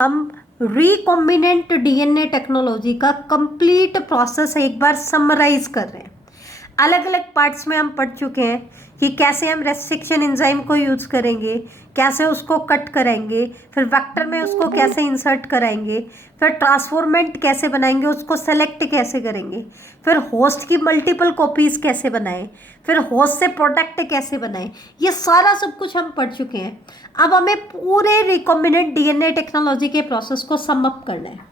हम recombinant DNA technology का complete process एक बार समराइज कर रहे हैं। अलग अलग पार्ट्स में हम पढ़ चुके हैं कि कैसे हम रेस्ट्रिक्शन एंजाइम को यूज करेंगे, कैसे उसको कट कराएंगे, फिर वेक्टर में उसको कैसे इंसर्ट कराएंगे, फिर ट्रांसफॉर्मेंट कैसे बनाएंगे, उसको सेलेक्ट कैसे करेंगे, फिर होस्ट की मल्टीपल कॉपीज कैसे बनाएं, फिर होस्ट से प्रोडक्ट कैसे बनाएं। ये सारा सब कुछ हम पढ़ चुके हैं। अब हमें पूरे रिकॉम्बिनेंट डीएनए टेक्नोलॉजी के प्रोसेस को सम अप करना है।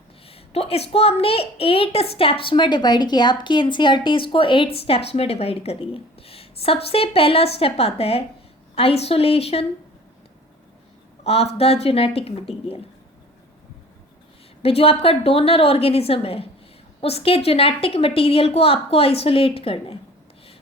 तो इसको हमने 8 स्टेप्स में डिवाइड किया। आपकी एनसीईआरटी इसको 8 स्टेप्स में डिवाइड कर रही है। सबसे पहला स्टेप आता है isolation of the genetic material. जो आपका डोनर ऑर्गेनिज्म है उसके जेनेटिक मटेरियल को आपको आइसोलेट करना है।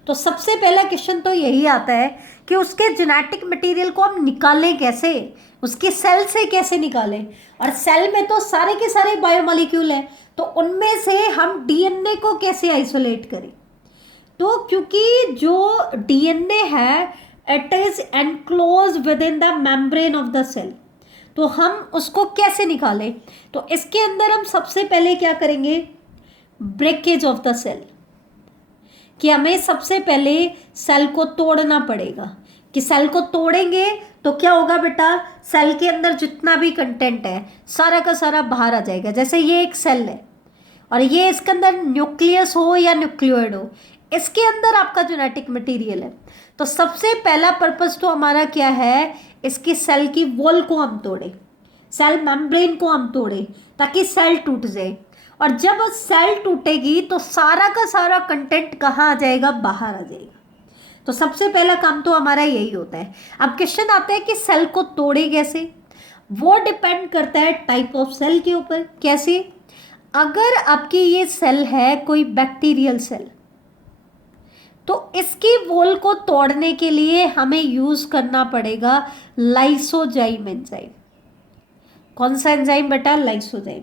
तो सबसे पहला क्वेश्चन तो यही आता है कि उसके जेनेटिक मटेरियल को हम निकालें कैसे, उसकी सेल से कैसे निकालें। और सेल में तो सारे के सारे बायोमोलिक्यूल हैं, तो उनमें से हम डीएनए को कैसे आइसोलेट करें। तो क्योंकि जो डीएनए है it is enclose within the membrane of the cell, तो हम उसको कैसे निकालें। तो इसके अंदर हम सबसे पहले क्या करेंगे, ब्रेकेज ऑफ द सेल, कि हमें सबसे पहले सेल को तोड़ना पड़ेगा। कि सेल को तोड़ेंगे तो क्या होगा बेटा, सेल के अंदर जितना भी कंटेंट है सारा का सारा बाहर आ जाएगा। जैसे ये एक सेल है और ये इसके अंदर न्यूक्लियस हो या न्यूक्लियोइड हो, इसके अंदर आपका जेनेटिक मटेरियल है। तो सबसे पहला पर्पस तो हमारा क्या है, इसकी सेल की वॉल को हम तोड़े, सेल मेम्ब्रेन को हम तोड़े ताकि सेल टूट जाए। और जब सेल टूटेगी तो सारा का सारा कंटेंट कहाँ आ जाएगा, बाहर आ जाएगा। तो सबसे पहला काम तो हमारा यही होता है। अब क्वेश्चन आता है कि सेल को तोड़े कैसे। वो डिपेंड करता है टाइप ऑफ सेल के ऊपर। कैसे, अगर आपकी ये सेल है कोई बैक्टीरियल सेल, तो इसकी वॉल को तोड़ने के लिए हमें यूज करना पड़ेगा लाइसोजाइम एंजाइम। कौन सा एंजाइम बेटा, लाइसोजाइम।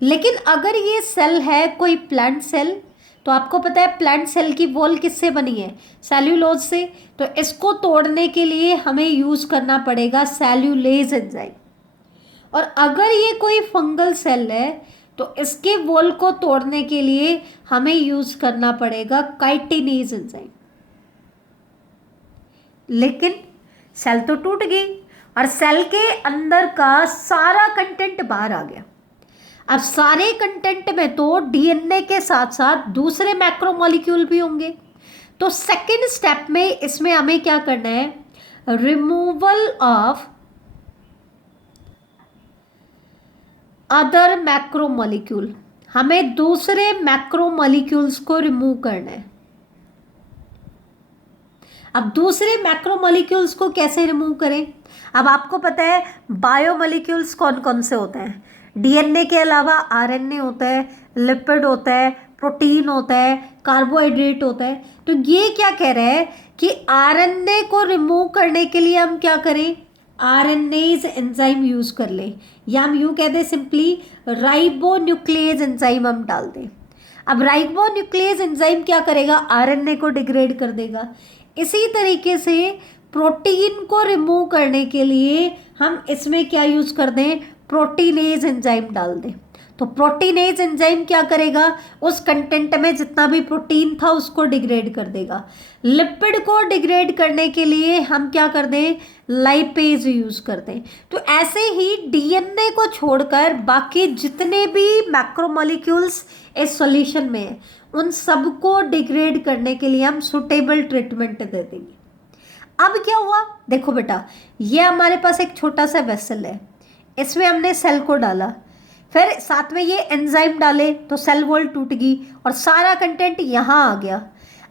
लेकिन अगर ये सेल है कोई प्लांट सेल, तो आपको पता है प्लांट सेल की वॉल किससे बनी है, सेल्यूलोज से। तो इसको तोड़ने के लिए हमें यूज करना पड़ेगा सेल्यूलेज एंजाइम। और अगर ये कोई फंगल सेल है तो इसके वॉल को तोड़ने के लिए हमें यूज करना पड़ेगा काइटिनेज एंजाइम। लेकिन सेल तो टूट गई और सेल के अंदर का सारा कंटेंट बाहर आ गया। अब सारे कंटेंट में तो डीएनए के साथ साथ दूसरे मैक्रोमोलिक्यूल भी होंगे। तो सेकंड स्टेप में इसमें हमें क्या करना है, रिमूवल ऑफ अदर मैक्रोमोलिक्यूल। हमें दूसरे मैक्रोमोलिक्यूल्स को रिमूव करना है। अब दूसरे मैक्रोमोलिक्यूल्स को कैसे रिमूव करें। अब आपको पता है बायोमोलिक्यूल्स कौन कौन से होते हैं। डीएनए के अलावा आरएनए होता है, लिपिड होता है, प्रोटीन होता है, कार्बोहाइड्रेट होता है। तो ये क्या कह रहे हैं कि आरएनए को रिमूव करने के लिए हम क्या करें, आरएनएज एंजाइम यूज कर लें, या हम यूं कह दें सिंपली राइबोन्यूक्लियेज एंजाइम हम डाल दें। अब राइबोन्यूक्लियेज एंजाइम क्या करेगा, आरएनए को डिग्रेड कर देगा। इसी तरीके से प्रोटीन को रिमूव करने के लिए हम इसमें क्या यूज कर दें, प्रोटीनेज एंजाइम डाल दें। तो प्रोटीनेज एंजाइम क्या करेगा, उस कंटेंट में जितना भी प्रोटीन था उसको डिग्रेड कर देगा। लिपिड को डिग्रेड करने के लिए हम क्या कर दें, लाइपेज यूज कर दें। तो ऐसे ही डीएनए को छोड़कर बाकी जितने भी मैक्रोमोलिक्यूल्स इस सॉल्यूशन में है उन सबको डिग्रेड करने के लिए हम सुटेबल ट्रीटमेंट दे देंगे। अब क्या हुआ, देखो बेटा, ये हमारे पास एक छोटा सा वेसल है, इसमें हमने सेल को डाला, फिर साथ में ये एंजाइम डाले तो सेल वॉल टूट गई और सारा कंटेंट यहाँ आ गया।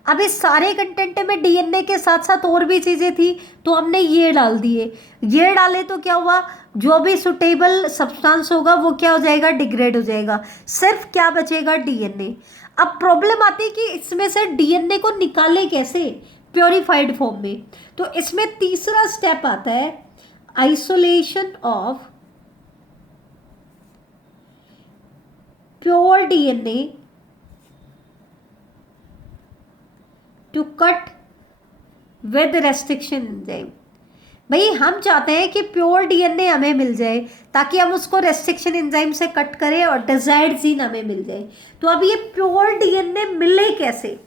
अब इस सारे कंटेंट में डीएनए के साथ साथ और भी चीज़ें थी तो हमने ये डाल दिए। ये डाले तो क्या हुआ, जो भी सुटेबल सब्सटेंस होगा वो क्या हो जाएगा, डिग्रेड हो जाएगा। सिर्फ क्या बचेगा, डीएनए। अब प्रॉब्लम आती है कि इसमें से डीएनए को निकाले कैसे प्योरीफाइड फॉर्म में। तो इसमें तीसरा स्टेप आता है isolation of pure DNA to cut with restriction enzyme. भाई हम चाहते हैं कि प्योर डीएनए हमें मिल जाए ताकि हम उसको रेस्ट्रिक्शन एंजाइम से कट करें और डिजायर्ड जीन हमें मिल जाए। तो अब ये प्योर डीएनए मिले कैसे?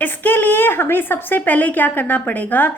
इसके लिए हमें सबसे पहले क्या करना पड़ेगा,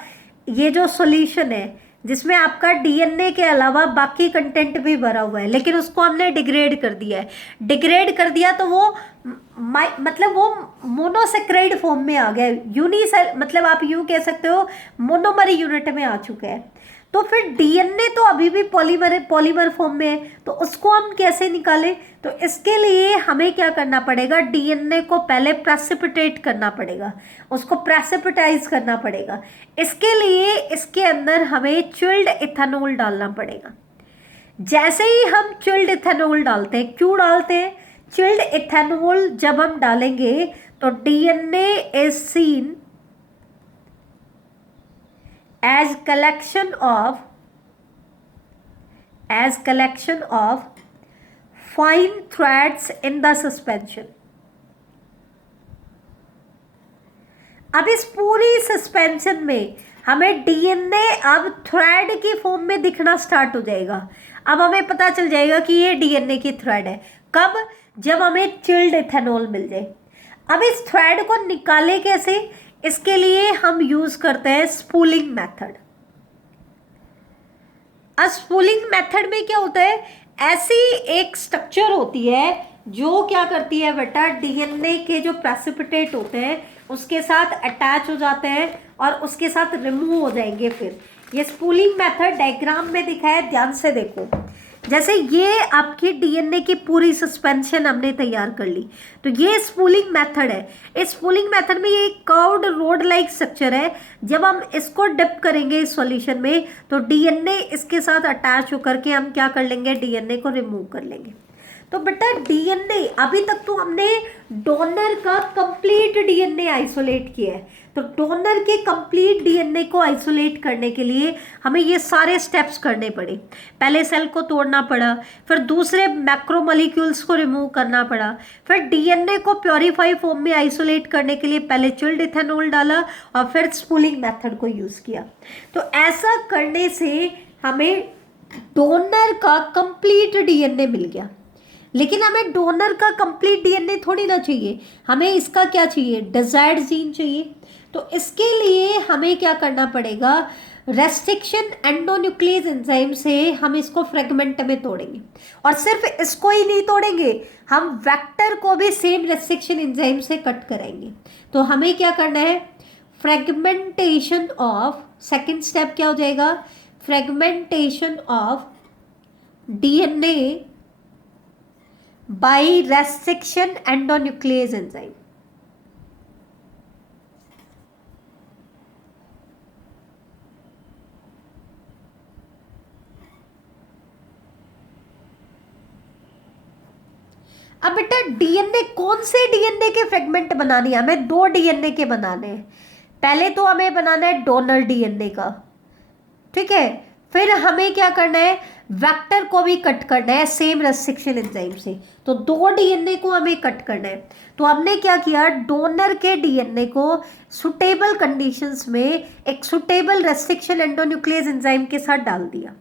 ये जो सॉल्यूशन है जिसमें आपका डीएनए के अलावा बाकी कंटेंट भी भरा हुआ है, लेकिन उसको हमने डिग्रेड कर दिया है। डिग्रेड कर दिया तो वो मतलब वो मोनोसेक्राइड फॉर्म में आ गया, यूनिसेल मतलब आप यूं कह सकते हो मोनोमर यूनिट में आ चुका है। तो फिर डीएनए तो अभी भी पॉलीमर फॉर्म में है, तो उसको हम कैसे निकालें? तो इसके लिए हमें क्या करना पड़ेगा, डीएनए को पहले प्रेसिपिटेट करना पड़ेगा, उसको प्रेसिपिटाइज करना पड़ेगा। इसके लिए इसके अंदर हमें चिल्ड इथेनॉल डालना पड़ेगा। जैसे ही हम चिल्ड इथेनॉल डालते हैं, क्यों डालते हैं? चिल्ड इथेनॉल जब हम डालेंगे तो DNA is seen as collection of fine threads in the suspension। अब इस पूरी सस्पेंशन में हमें डीएनए अब थ्रेड की फॉर्म में दिखना स्टार्ट हो जाएगा। अब हमें पता चल जाएगा कि ये डीएनए की थ्रेड है। कब? जब हमें चिल्ड इथेनॉल मिल जाए। अब इस थ्रेड को निकाले कैसे? इसके लिए हम यूज करते हैं स्पूलिंग मेथड। अब स्पूलिंग मेथड में क्या होता है, ऐसी एक स्ट्रक्चर होती है जो क्या करती है बेटा, डीएनए के जो प्रेसिपिटेट होते हैं उसके साथ अटैच हो जाते हैं और उसके साथ रिमूव हो जाएंगे। फिर ये स्पूलिंग मेथड डायग्राम में दिखाया है, ध्यान से देखो। जैसे ये आपकी डीएनए की पूरी सस्पेंशन हमने तैयार कर ली, तो ये स्पूलिंग मेथड है। इस स्पूलिंग मेथड में ये एक कर्व्ड रोड लाइक स्ट्रक्चर है। जब हम इसको डिप करेंगे इस सॉल्यूशन में तो डीएनए इसके साथ अटैच होकर के हम क्या कर लेंगे, डीएनए को रिमूव कर लेंगे। तो बेटा डीएनए, अभी तक तो हमने डोनर का कंप्लीट डीएनए आइसोलेट किया है। तो डोनर के कंप्लीट डीएनए को आइसोलेट करने के लिए हमें ये सारे स्टेप्स करने पड़े। पहले सेल को तोड़ना पड़ा, फिर दूसरे मैक्रोमोलिक्यूल्स को रिमूव करना पड़ा, फिर डीएनए को प्योरीफाई फॉर्म में आइसोलेट करने के लिए पहले चिल्ड इथेनॉल डाला और फिर स्पूलिंग मेथड को यूज किया। तो ऐसा करने से हमें डोनर का कंप्लीट डीएनए मिल गया। लेकिन हमें डोनर का कंप्लीट डीएनए थोड़ी ना चाहिए, हमें इसका क्या चाहिए, डिजायर्ड जीन चाहिए। तो इसके लिए हमें क्या करना पड़ेगा, रेस्ट्रिक्शन एंडोन्यूक्लियस एंजाइम से हम इसको फ्रेगमेंट में तोड़ेंगे। और सिर्फ इसको ही नहीं तोड़ेंगे, हम वेक्टर को भी सेम रेस्ट्रिक्शन एंजाइम से कट कराएंगे। तो हमें क्या करना है, फ्रेगमेंटेशन ऑफ, सेकेंड स्टेप क्या हो जाएगा, fragmentation of DNA by restriction endonuclease enzyme। अब बेटा डीएनए, कौन से डीएनए के फ्रेगमेंट बनानी है? हमें दो डीएनए के बनाने हैं। पहले तो हमें बनाना है डोनर डीएनए का, ठीक है। फिर हमें क्या करना है, वेक्टर को भी कट करना है सेम रेस्ट्रिक्शन एंजाइम से। तो दो डीएनए को हमें कट करना है। तो हमने क्या किया, डोनर के डीएनए को सुटेबल कंडीशंस में एक सुटेबल रेस्ट्रिक्शन एंडोन्यूक्लियस एंजाइम के साथ डाल दिया।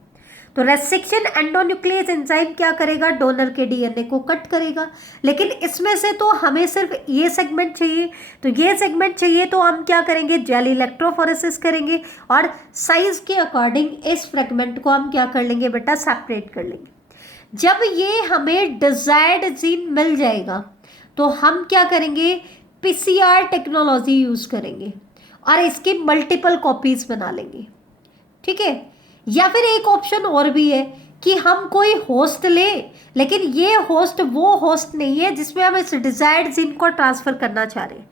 तो रेस्ट्रिक्शन एंडोन्यूक्लियस एंजाइम क्या करेगा, डोनर के डीएनए को कट करेगा। लेकिन इसमें से तो हमें सिर्फ ये सेगमेंट चाहिए। तो ये सेगमेंट चाहिए तो हम क्या करेंगे, जेल इलेक्ट्रोफोरेसिस करेंगे और साइज के अकॉर्डिंग इस फ्रेगमेंट को हम क्या कर लेंगे बेटा, सेपरेट कर लेंगे। जब ये हमें डिजायर्ड जीन मिल जाएगा तो हम क्या करेंगे, पीसीआर टेक्नोलॉजी यूज करेंगे और इसकी मल्टीपल कॉपीज बना लेंगे, ठीक है। या फिर एक ऑप्शन और भी है कि हम कोई होस्ट लें, लेकिन ये होस्ट वो होस्ट नहीं है जिसमें हम इस डिजायर्ड जीन को ट्रांसफर करना चाह रहे हैं।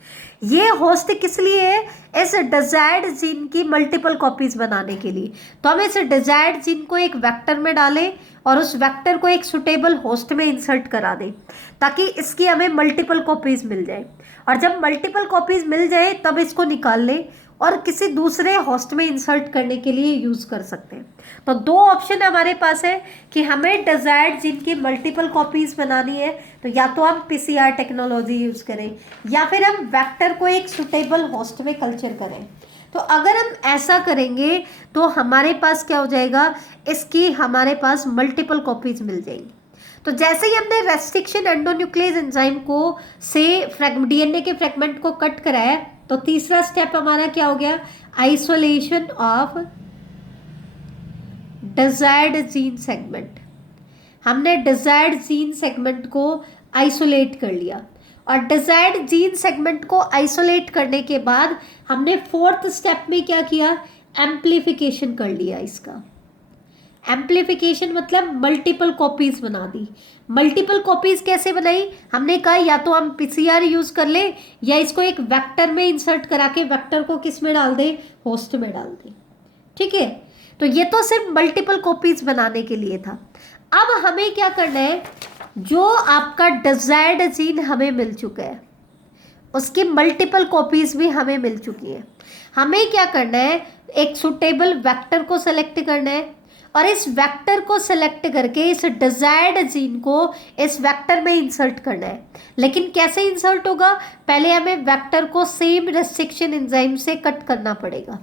ये होस्ट किस लिए है, इस डिजायर्ड जीन की मल्टीपल कॉपीज बनाने के लिए। तो हम इस डिजायर्ड जीन को एक वेक्टर में डालें और उस वेक्टर को एक सुटेबल होस्ट में इंसर्ट करा दें ताकि इसकी हमें मल्टीपल कॉपीज मिल जाए। और जब मल्टीपल कॉपीज मिल जाए तब इसको निकाल लें और किसी दूसरे होस्ट में इंसर्ट करने के लिए यूज कर सकते हैं। तो दो ऑप्शन हमारे पास है कि हमें डिजायर्ड जीन की मल्टीपल कॉपीज बनानी है, तो या तो हम पीसीआर टेक्नोलॉजी यूज करें या फिर हम वेक्टर को एक सुटेबल होस्ट में कल्चर करें। तो अगर हम ऐसा करेंगे तो हमारे पास क्या हो जाएगा, इसकी हमारे पास मल्टीपल कॉपीज मिल जाएंगी। तो जैसे ही हमने रेस्ट्रिक्शन एंडोन्यूक्लियस एंजाइम को से डीएनए के फ्रेगमेंट को कट कराया, तो तीसरा स्टेप हमारा क्या हो गया, isolation of desired gene segment. हमने डिजायर्ड जीन सेगमेंट को आइसोलेट कर लिया, और डिजायर्ड जीन सेगमेंट को आइसोलेट करने के बाद हमने फोर्थ स्टेप में क्या किया, एम्प्लीफिकेशन कर लिया इसका। एम्प्लीफिकेशन मतलब मल्टीपल कॉपीज बना दी। मल्टीपल कॉपीज कैसे बनाई, हमने कहा या तो हम पीसीआर यूज कर ले, या इसको एक वेक्टर में इंसर्ट करा के वेक्टर को किस में डाल दे, होस्ट में डाल दे। ठीक है, तो ये तो सिर्फ मल्टीपल कॉपीज बनाने के लिए था। अब हमें क्या करना है, जो आपका डिजायर्ड जीन हमें मिल चुका है, उसकी मल्टीपल कॉपीज भी हमें मिल चुकी है। हमें क्या करना है, एक सुटेबल वेक्टर को सेलेक्ट करना है, और इस वेक्टर को सेलेक्ट करके इस डिजायर्ड जीन को इस वेक्टर में इंसर्ट करना है। लेकिन कैसे इंसर्ट होगा, पहले हमें वेक्टर को सेम रेस्ट्रिक्शन एंजाइम से कट करना पड़ेगा।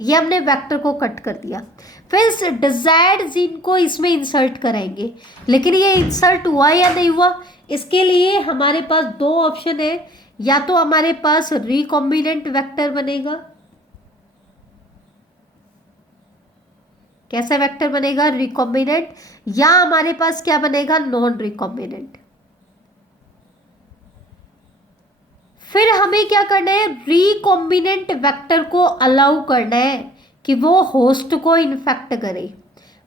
ये हमने वेक्टर को कट कर दिया, फिर इस डिजायर्ड जीन को इसमें इंसर्ट कराएंगे। लेकिन ये इंसर्ट हुआ या नहीं हुआ, इसके लिए हमारे पास दो ऑप्शन है, या तो हमारे पास रिकॉम्बिनेंट वेक्टर बनेगा, कैसा वेक्टर बनेगा, रिकॉम्बिनेंट, या हमारे पास क्या बनेगा, नॉन रिकॉम्बिनेंट। फिर हमें क्या करना है, रिकॉम्बिनेंट वेक्टर को अलाउ करना है कि वो होस्ट को इन्फेक्ट करे,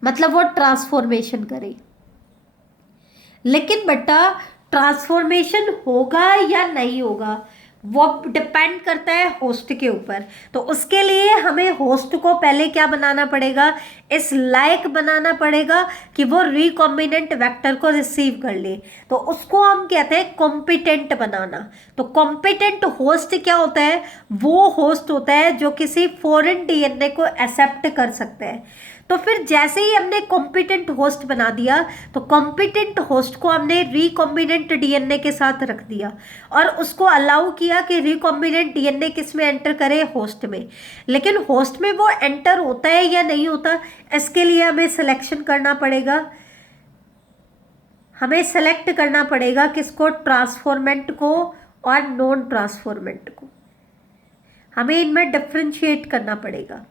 मतलब वो ट्रांसफॉर्मेशन करे। लेकिन बेटा ट्रांसफॉर्मेशन होगा या नहीं होगा, वो डिपेंड करता है होस्ट के ऊपर। तो उसके लिए हमें होस्ट को पहले क्या बनाना पड़ेगा, इस लायक बनाना पड़ेगा कि वो रिकॉम्बिनेंट वेक्टर को रिसीव कर ले। तो उसको हम कहते हैं कॉम्पिटेंट बनाना। तो कॉम्पिटेंट होस्ट क्या होता है, वो होस्ट होता है जो किसी फॉरेन डीएनए को एक्सेप्ट कर सकता है। तो फिर जैसे ही हमने कॉम्पिटेंट होस्ट बना दिया, तो कॉम्पिटेंट होस्ट को हमने रिकॉम्बिनेंट डीएनए के साथ रख दिया, और उसको अलाउ किया कि रिकॉम्बिनेंट डीएनए किस में एंटर करे, होस्ट में। लेकिन होस्ट में वो एंटर होता है या नहीं होता, इसके लिए हमें सिलेक्शन करना पड़ेगा। हमें सेलेक्ट करना पड़ेगा किसको, ट्रांसफॉर्मेंट को और नॉन ट्रांसफॉर्मेंट को। हमें इनमें डिफरेंशिएट करना पड़ेगा।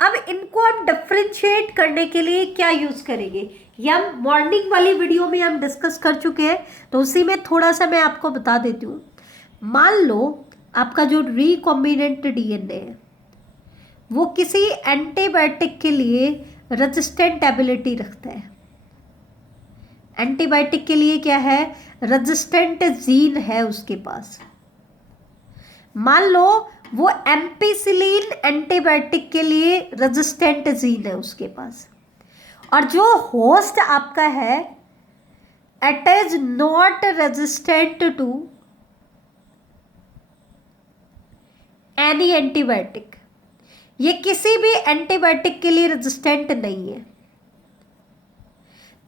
अब इनको हम डिफरेंशिएट करने के लिए क्या यूज करेंगे, ये हम मॉर्निंग वाली वीडियो में हम डिस्कस कर चुके हैं, तो उसी में थोड़ा सा मैं आपको बता देती हूँ। मान लो आपका जो रिकॉम्बिनेंट डीएनए है वो किसी एंटीबायोटिक के लिए रेजिस्टेंट एबिलिटी रखता है। एंटीबायोटिक के लिए क्या है, रेजिस्टेंट जीन है उसके पास। मान लो वो एम्पिसिलिन एंटीबायोटिक के लिए रेजिस्टेंट जीन है उसके पास, और जो होस्ट आपका है it is not resistant to any antibiotic. ये किसी भी एंटीबायोटिक के लिए रेजिस्टेंट नहीं है।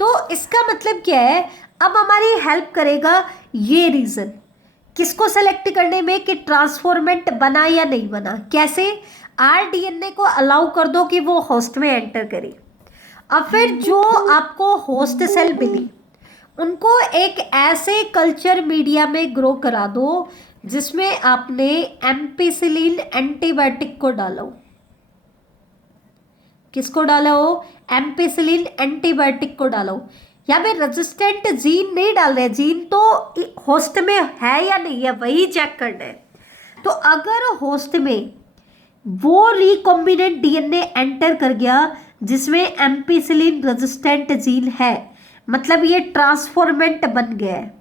तो इसका मतलब क्या है, अब हमारी हेल्प करेगा ये रीजन किसको सेलेक्ट करने में कि ट्रांसफॉर्मेंट बना या नहीं बना। कैसे, आरडीएनए को अलाउ कर दो कि वो होस्ट में एंटर करे। अब फिर जो आपको होस्ट सेल मिली उनको एक ऐसे कल्चर मीडिया में ग्रो करा दो जिसमें आपने एम्पिसिलिन एंटीबायोटिक को डाला हो। किसको डाला हो, एम्पिसिलिन एंटीबायोटिक को डाला हो। यहाँ पे रेजिस्टेंट जीन नहीं डाल रहे, जीन तो होस्ट में है या नहीं है वही चेक करना है। तो अगर होस्ट में वो रिकॉम्बिनेंट डीएनए एंटर कर गया जिसमें एम्पिसिलिन रेजिस्टेंट जीन है, मतलब ये ट्रांसफॉर्मेंट बन गया है।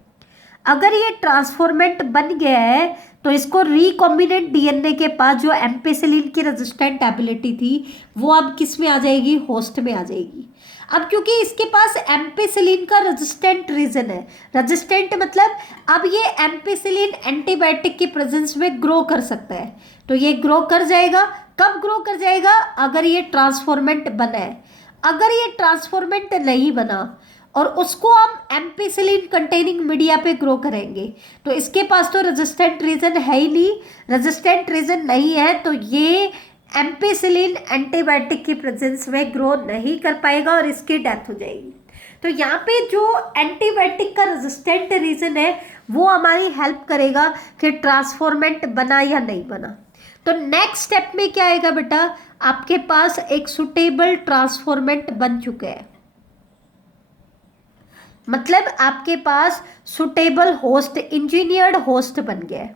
अगर ये ट्रांसफॉर्मेंट बन गया है तो इसको रिकॉम्बिनेंट डीएनए के पास जो एम्पिसिलिन की रेजिस्टेंट एबिलिटी थी वो अब किस में आ जाएगी, होस्ट में आ जाएगी। अब क्योंकि इसके पास एम्पिसिलिन का रेजिस्टेंट रीजन है, रेजिस्टेंट मतलब अब ये एम्पिसिलिन एंटीबायोटिक की प्रेजेंस में ग्रो कर सकता है, तो ये ग्रो कर जाएगा। कब ग्रो कर जाएगा, अगर ये ट्रांसफॉर्मेंट बना है। अगर ये ट्रांसफॉर्मेंट नहीं बना और उसको हम एम्पिसिलिन कंटेनिंग मीडिया पे ग्रो करेंगे तो इसके पास तो रेजिस्टेंट रीजन है ही नहीं। रेजिस्टेंट रीजन नहीं है तो ये एम्पिसिलिन एंटीबायोटिक की प्रेजेंस में ग्रो नहीं कर पाएगा और इसकी डेथ हो जाएगी। तो यहाँ पे जो एंटीबायोटिक का रेजिस्टेंट रीजन है वो हमारी हेल्प करेगा कि ट्रांसफॉर्मेंट बना या नहीं बना। तो नेक्स्ट स्टेप में क्या आएगा बेटा, आपके पास एक सुटेबल ट्रांसफॉर्मेंट बन चुका है, मतलब आपके पास सुटेबल होस्ट, इंजीनियर्ड होस्ट बन गया है।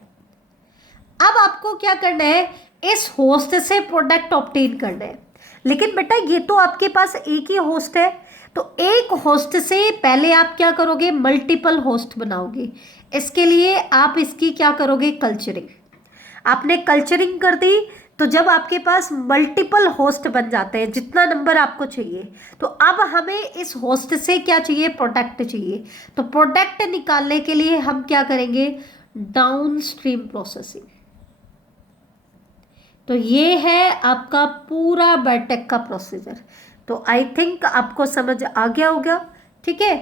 अब आपको क्या करना है, इस होस्ट से प्रोडक्ट ऑब्टेन करना है। लेकिन बेटा ये तो आपके पास एक ही होस्ट है, तो एक होस्ट से पहले आप क्या करोगे, मल्टीपल होस्ट बनाओगे। इसके लिए आप इसकी क्या करोगे, कल्चरिंग। आपने कल्चरिंग कर दी, तो जब आपके पास मल्टीपल होस्ट बन जाते हैं, जितना नंबर आपको चाहिए, तो अब हमें इस होस्ट से क्या चाहिए, प्रोडक्ट चाहिए। तो प्रोडक्ट निकालने के लिए हम क्या करेंगे, डाउनस्ट्रीम प्रोसेसिंग। तो ये है आपका पूरा बायोटेक का प्रोसीजर। तो आई थिंक आपको समझ आ गया होगा, ठीक है।